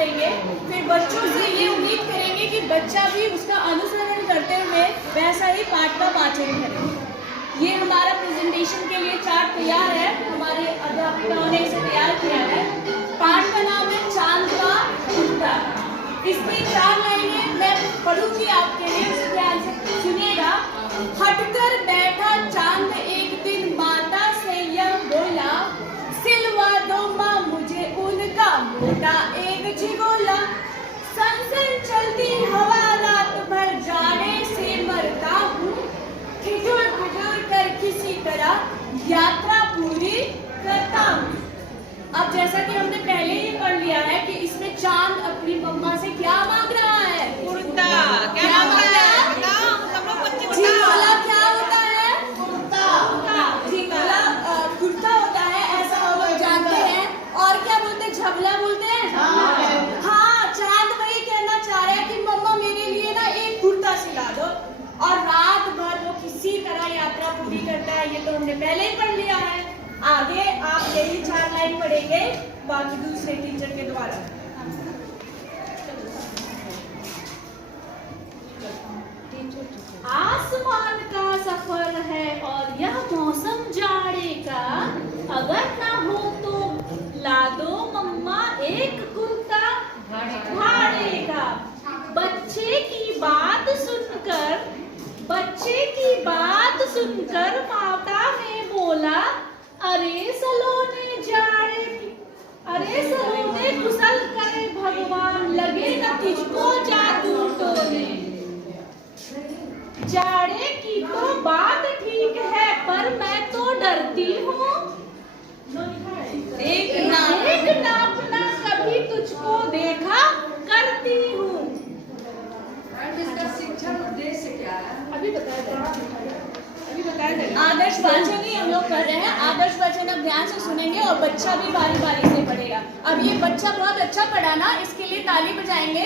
देंगे, फिर बच्चों से ये उम्मीद करेंगे कि बच्चा भी उसका अनुसरण करते हुए वैसा ही पाठ का वाचन करे। ये हमारा प्रेजेंटेशन के लिए चार्ट तैयार है, हमारे अध्यापकों ने इसे तैयार किया है। पाठ का नाम है चांद का कुर्ता। इसमें 4 लाइनें मैं पढ़ूंगी आपके लिए, उसे ध्यान से सुनिएगा। हटकर बैठा चांद एक दिन माता से यह बोला, सिलवा दो माँ मुझे उनका मोटा एक झिगोला। सनसन चलती हवा रात भर जाने से मरता हूँ, ठिठुर ठिठुर कर किसी तरह यात्रा पूरी करता हूँ। अब जैसा कि हमने पहले ही पढ़ लिया है कि इसमें चांद अपनी मम्मा से क्या मांग रहा है? कुर्ता। क्या मांग रहा है? बताओ, सब लोग बच्चे बताओ। झिगोला क्या होता है? कुर्ता। झिगोला कुर्ता होता है, ऐसा हम लोग जानते हैं। और क्या बोलते हैं? झबला बोलते हैं। हाँ, चांद वही कहना चाह रहा है कि मम्मा मेरे लिए ना एक कुर्ता सिला दो, और रात भर वो किसी तरह यात्रा पूरी करता है। ये तो हमने पहले ही पढ़ लिया है। आगे आप यही 4 लाइन पढ़ेंगे, बाकी दूसरे टीचर के द्वारा। आसमान का सफर है और यह मौसम जाड़े का, अगर ना हो तो ला दो मम्मा एक कुर्ता भाड़े का। बच्चे की बात सुनकर माता ने बोला, अरे सलोने कुशल करे भगवान, लगेगा तुझको जादू टोने। जाड़े की तो बात ठीक है पर मैं तो डरती हूँ, एक नापना कभी तुझको देखा करती हूँ। इसका शिक्षण उद्देश्य क्या है? अभी बताया जाएगा। आदर्श वाचन ही हम लोग कर रहे हैं। आदर्श वाचन अब ध्यान से सुनेंगे और बच्चा भी बारी बारी से पढ़ेगा। अब ये बच्चा बहुत अच्छा पढ़ा ना, इसके लिए ताली बजाएंगे।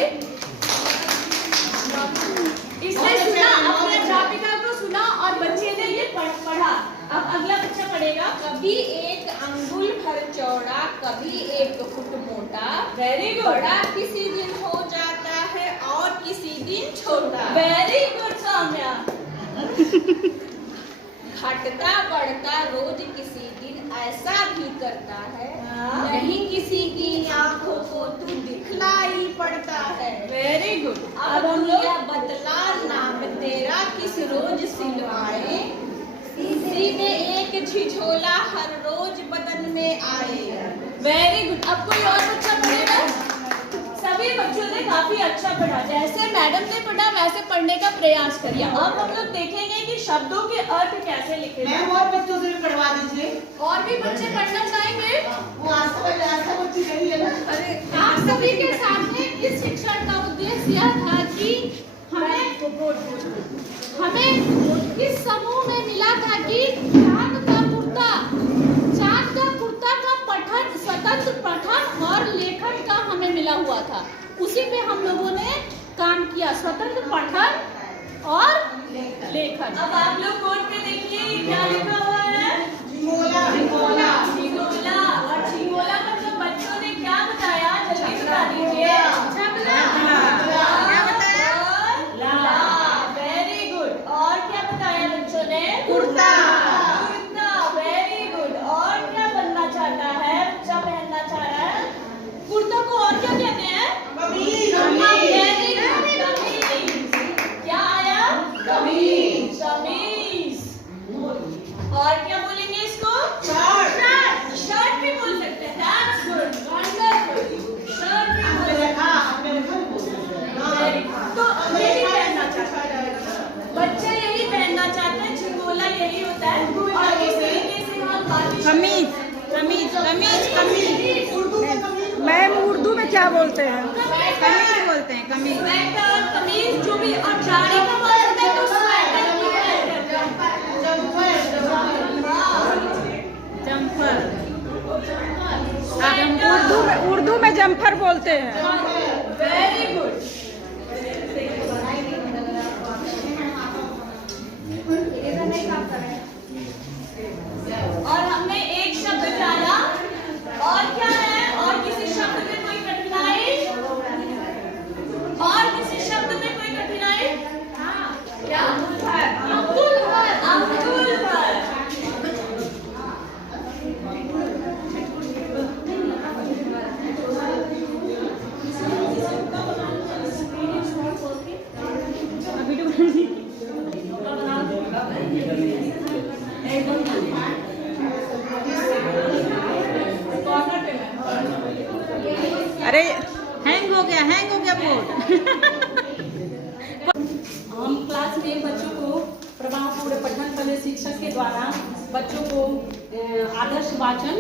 इसने सुना, अपने अध्यापिका को सुना और बच्चे ने ये पढ़ा। अब अगला बच्चा पढ़ेगा। कभी 1 अंगुल भर चौड़ा, कभी 1 फुट मोटा। Very good. बड़ा किसी दिन हो जाता है और किसी दिन छोटा। Very good Soumya. घटता बढ़ता रोज किसी दिन ऐसा भी करता है, हाँ। नहीं किसी की आंखों को तू दिखलाई पड़ता है। Very good. अब हम लोग बदला नाम तेरा किस रोज सिलवाए, इसी में एक झिझोला हर रोज बदन में आए। Very good. अब कोई और बच्चा पढ़ेगा? सभी बच्चों ने काफी अच्छा पढ़ा, जैसे मैडम ने पढ़ा वैसे पढ़ने का प्रयास करिए। अब हम लोग देखेंगे कि शब्दों के अर्थ कैसे लिखे जाएं। मैम और बच्चों से भी पढ़वा दीजिए। और भी बच्चे पढ़ना चाहेंगे? वो आशा बच्ची नहीं है ना। अरे आप सभी के सामने इस शिक्षण का उद्देश्य यह था कि हमें इस समूह में मिला था कि चांद का कुर्ता का पठन, स्वतंत्र पठन और लेखन का हमें मिला हुआ था। उसी पे हम लोगों ने काम किया, स्वतंत्र पठन और लेखन। अब आप लोग बोर्ड पे देखिए क्या लिखा हुआ है? झिगोला। और झिगोला मतलब बच्चों ने क्या बताया? जल्दी बता दीजिए। क्या बताया? Very good. और क्या बताया बच्चों ने? कुर्ता। Very good. और क्या बनना चाहता है बच्चा? पहनना चाह रहा है कुर्ता को। और क्या कहते हैं? कमीज। Very good. कमीज। क्या आया? कमीज। और क्या बोलेंगे इसको? शर्ट भी बोल सकते हैं। That's good. Wonderful. शर्ट भी बोल सकते हैं। तो यही पहनना चाहता है बच्चा, यही पहनना चाहता है। झिगोला यही होता है। और इस तरीके से हम बाकी कमीज। मैम उर्दू में क्या बोलते हैं? कमीज बोलते हैं, कमीज। स्वेटर, कमीज जो भी। और जाड़े का मौसम है तो स्वेटर भी पहनते जम्पर। उर्दू में जम्फर बोलते हैं। Very good. और हमने एक शब्द जाना। और क्या है? और किसी शब्द में कोई कठिनाई? हो गया बोर्ड। हम क्लास में बच्चों को प्रभावपूर्ण पठन पहले शिक्षक के द्वारा बच्चों को आदर्श वाचन,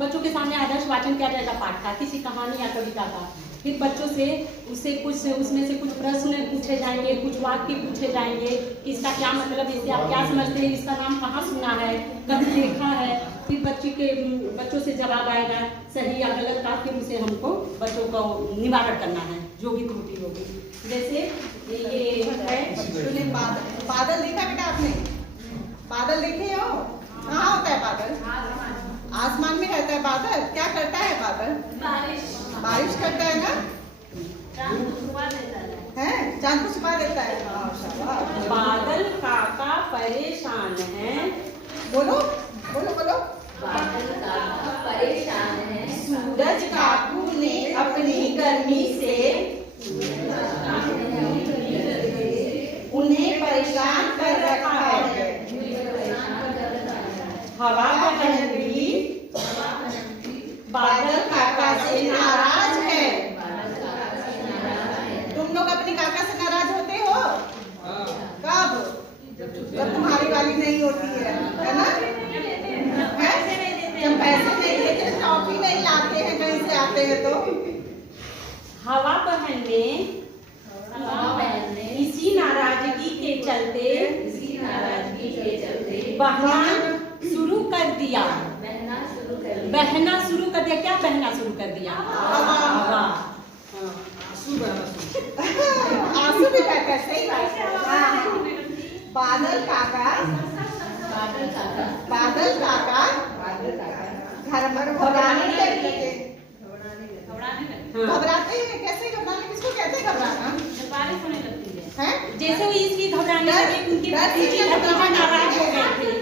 बच्चों के सामने आदर्श वाचन किया जाएगा पाठ का, किसी कहानी या कविता का। फिर बच्चों से उसमें से कुछ प्रश्न पूछे जाएंगे, कुछ वाक्य पूछे जाएंगे कि इसका क्या मतलब है, इससे आप क्या समझते हैं, इसका नाम कहाँ सुना है, कभी देखा है। फिर बच्चों से जवाब आएगा सही या गलत का, फिर उसे हमको बच्चों को निवारण करना है जो भी त्रुटि होगी। जैसे ये है बादल देखा बेटा आपने? बादल देखे हो? कहाँ होता है बादल? आसमान में रहता है बादल। क्या करता है बादल? बारिश करता है ना? चांद को छुपा देता है। है, चांद को छुपा देता है। माशाल्लाह। बादल काका परेशान है। बोलो बोलो बोलो। बादल काका परेशान है, सूरज काकू ने अपनी गर्मी से उन्हें परेशान कर रखा है। हवा बहन भी बादल काका से नाराज है। तुम लोग अपने काका से नाराज होते हो? कब? जब तुम्हारी वाली नहीं होती है ना? है? जब पैसे नहीं देते, टॉफी नहीं लाते हैं, कहीं से आते हैं तो हवा बहन ने इसी नाराजगी के चलते बहना शुरू कर दिया। बहना शुरू कर दिया। क्या बहना शुरू कर दिया? हवा। आंसू भी बहता है। सही बात है। हाँ। बादल काका घर पर घबराने लगे। घबराते हैं? कैसे घबराने? किसको कहते हैं घबराना? बारिश होने लगती है। हैं? जैसे वो इसकी घबराने लगी, उनकी डर से भतीजा नाराज हो गए थे।